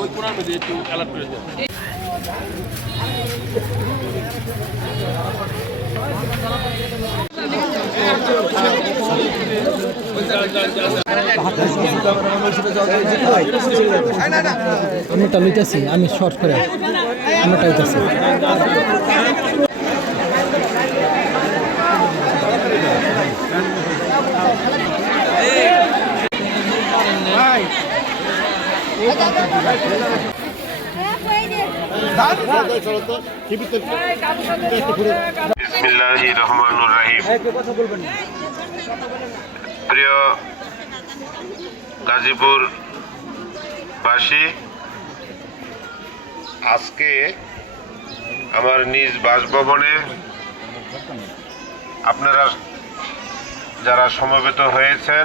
ওই কোরআন মধ্যে একটু অ্যালার্ট করে দেন। আমিটা লইতেছি, আমি শর্ট করে আমিটা লইতেছি। বিসমিল্লাহির রহমানির রহিম। প্রিয় গাজীপুর বাসী, আজকে আমার নিজ বাসভবনে আপনারা যারা সমবেত হয়েছেন,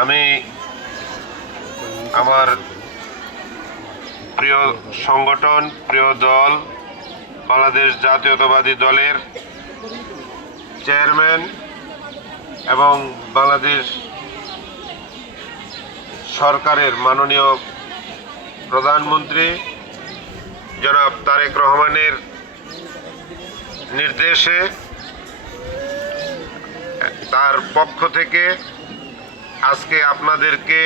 আমি আমার প্রিয় সংগঠন, প্রিয় দল বাংলাদেশ জাতীয়তাবাদী দলের চেয়ারম্যান এবং বাংলাদেশ সরকারের মাননীয় প্রধানমন্ত্রী জনাব তারেক রহমানের নির্দেশে তার পক্ষ থেকে আজকে আপনাদেরকে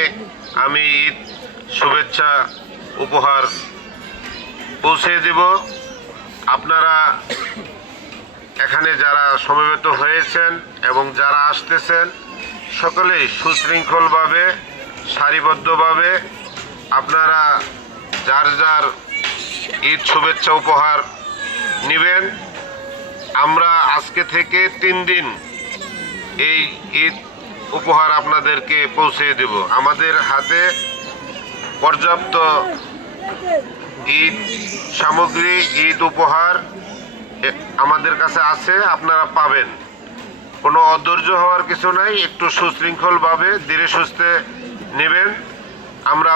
আমি ঈদ শুভেচ্ছা উপহার পৌঁছে দেব। আপনারা এখানে যারা সমবেত হয়েছেন এবং যারা আসতেছেন সকলেই সুশৃঙ্খলভাবে সারিবদ্ধভাবে আপনারা যার যার ঈদ শুভেচ্ছা উপহার নেবেন। আমরা আজকে থেকে 3 দিন এই ঈদ উপহার আপনাদেরকে পৌঁছে দেব। আমাদের হাতে পর্যাপ্ত ঈদ সামগ্রী, ঈদ উপহার আমাদের কাছে আছে, আপনারা পাবেন। কোনো অধৈর্য হওয়ার কিছু নাই, একটু সুশৃঙ্খলভাবে ধীরে সুস্থে নেবেন। আমরা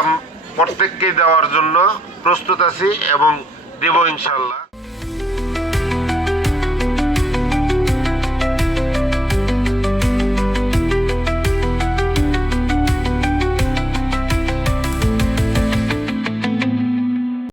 প্রত্যেককেই দেওয়ার জন্য প্রস্তুত আছি এবং দেব ইনশাল্লাহ।